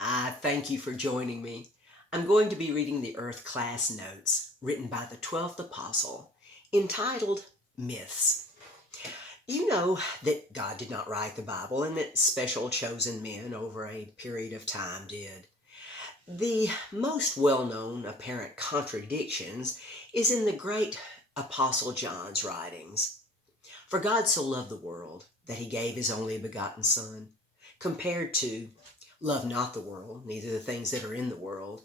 I thank you for joining me. I'm going to be reading the Earth class notes written by the 12th Apostle entitled Myths. You know that God did not write the Bible and that special chosen men over a period of time did. The most well known apparent contradictions is in the great Apostle John's writings. For God so loved the world that he gave his only begotten Son, compared to love not the world, neither the things that are in the world.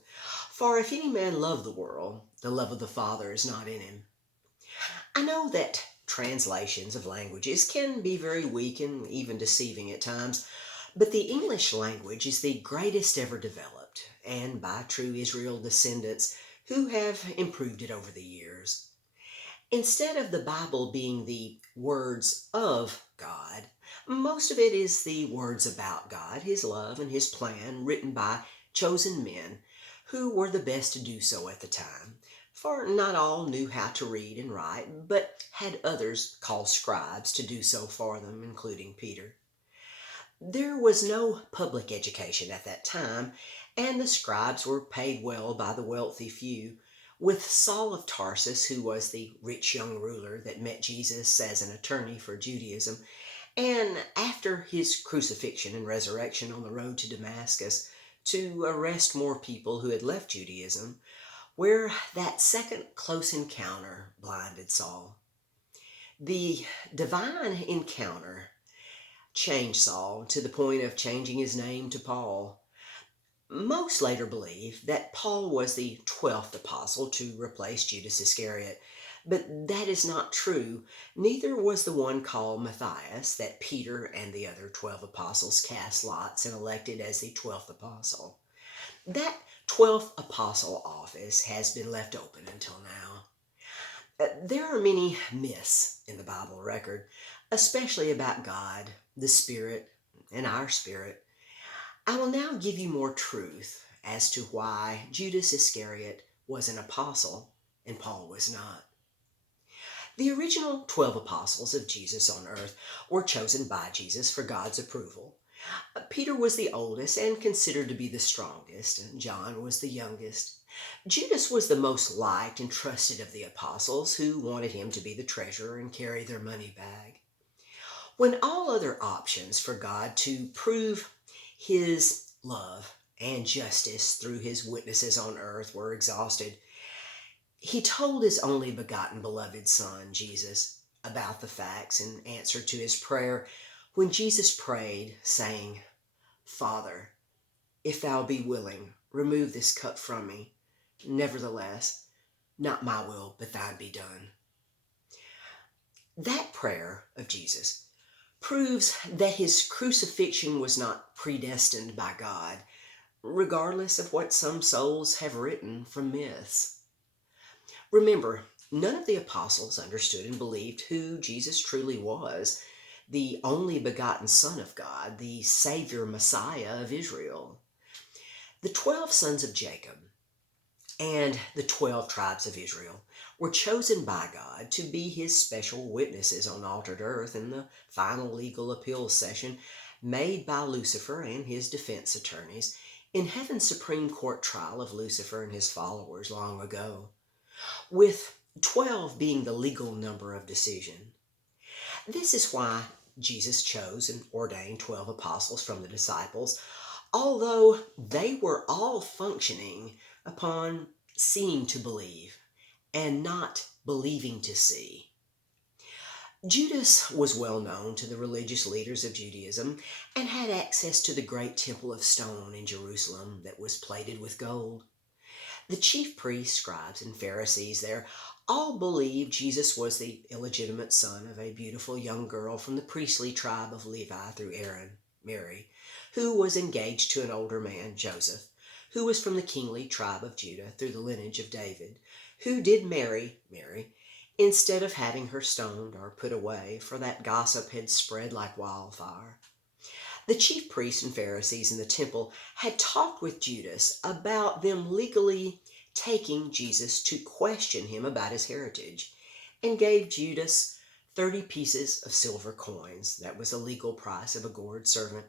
For if any man love the world, the love of the Father is not in him. I know that translations of languages can be very weak and even deceiving at times, but the English language is the greatest ever developed, and by true Israel descendants who have improved it over the years. Instead of the Bible being the words of God, most of it is the words about God, His love, and His plan written by chosen men who were the best to do so at the time. For not all knew how to read and write, but had others called scribes to do so for them, including Peter. There was no public education at that time, and the scribes were paid well by the wealthy few, with Saul of Tarsus, who was the rich young ruler that met Jesus as an attorney for Judaism, and after his crucifixion and resurrection on the road to Damascus to arrest more people who had left Judaism, where that second close encounter blinded Saul. The divine encounter changed Saul to the point of changing his name to Paul. Most later believe that Paul was the 12th apostle to replace Judas Iscariot, but that is not true. Neither was the one called Matthias that Peter and the other 12 apostles cast lots and elected as the 12th apostle. That 12th apostle office has been left open until now. There are many myths in the Bible record, especially about God, the Spirit, and our spirit. I will now give you more truth as to why Judas Iscariot was an apostle and Paul was not. The original 12 apostles of Jesus on earth were chosen by Jesus for God's approval. Peter was the oldest and considered to be the strongest, and John was the youngest. Judas was the most liked and trusted of the apostles, who wanted him to be the treasurer and carry their money bag. When all other options for God to prove his love and justice through his witnesses on earth were exhausted, he told his only begotten beloved Son, Jesus, about the facts in answer to his prayer when Jesus prayed, saying, "Father, if thou be willing, remove this cup from me. Nevertheless, not my will, but thine be done." That prayer of Jesus proves that his crucifixion was not predestined by God, regardless of what some souls have written from myths. Remember, none of the apostles understood and believed who Jesus truly was, the only begotten Son of God, the Savior Messiah of Israel. The 12 sons of Jacob and the 12 tribes of Israel were chosen by God to be his special witnesses on altered earth in the final legal appeals session made by Lucifer and his defense attorneys in heaven's Supreme Court trial of Lucifer and his followers long ago, with 12 being the legal number of decision. This is why Jesus chose and ordained 12 apostles from the disciples, although they were all functioning upon seeing to believe and not believing to see. Judas was well known to the religious leaders of Judaism and had access to the great temple of stone in Jerusalem that was plated with gold. The chief priests, scribes, and Pharisees there all believed Jesus was the illegitimate son of a beautiful young girl from the priestly tribe of Levi through Aaron, Mary, who was engaged to an older man, Joseph, who was from the kingly tribe of Judah through the lineage of David, who did marry Mary, instead of having her stoned or put away, for that gossip had spread like wildfire. The chief priests and Pharisees in the temple had talked with Judas about them legally taking Jesus to question him about his heritage, and gave Judas 30 pieces of silver coins. That was the legal price of a gourd servant,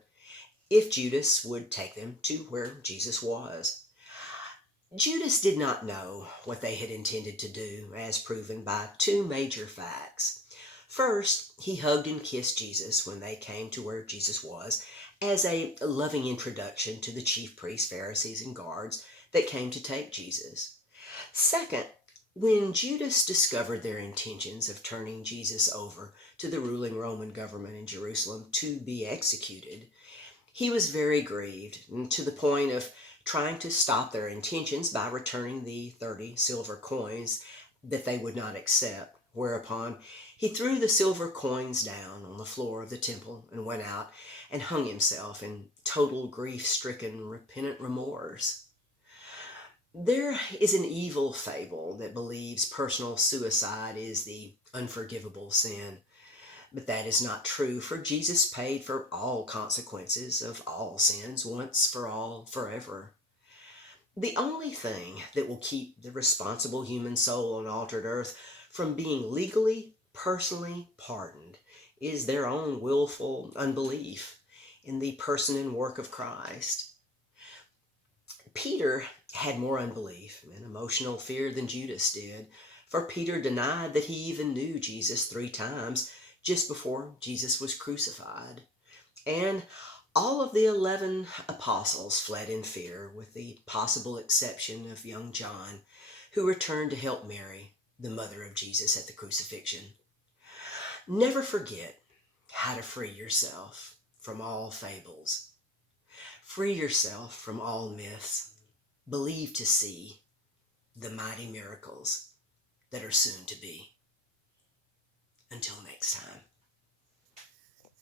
if Judas would take them to where Jesus was. Judas did not know what they had intended to do, as proven by two major facts. First, he hugged and kissed Jesus when they came to where Jesus was, as a loving introduction to the chief priests, Pharisees, and guards that came to take Jesus. Second, when Judas discovered their intentions of turning Jesus over to the ruling Roman government in Jerusalem to be executed, he was very grieved, to the point of trying to stop their intentions by returning the 30 silver coins that they would not accept, whereupon he threw the silver coins down on the floor of the temple and went out and hung himself in total grief-stricken, repentant remorse. There is an evil fable that believes personal suicide is the unforgivable sin. But that is not true, for Jesus paid for all consequences of all sins once for all, forever. The only thing that will keep the responsible human soul on altered earth from being legally, personally pardoned is their own willful unbelief in the person and work of Christ. Peter had more unbelief and emotional fear than Judas did, for Peter denied that he even knew Jesus 3 times just before Jesus was crucified. And all of the 11 apostles fled in fear, with the possible exception of young John, who returned to help Mary, the mother of Jesus, at the crucifixion. Never forget how to free yourself from all fables. Free yourself from all myths. Believe to see the mighty miracles that are soon to be. Until next time.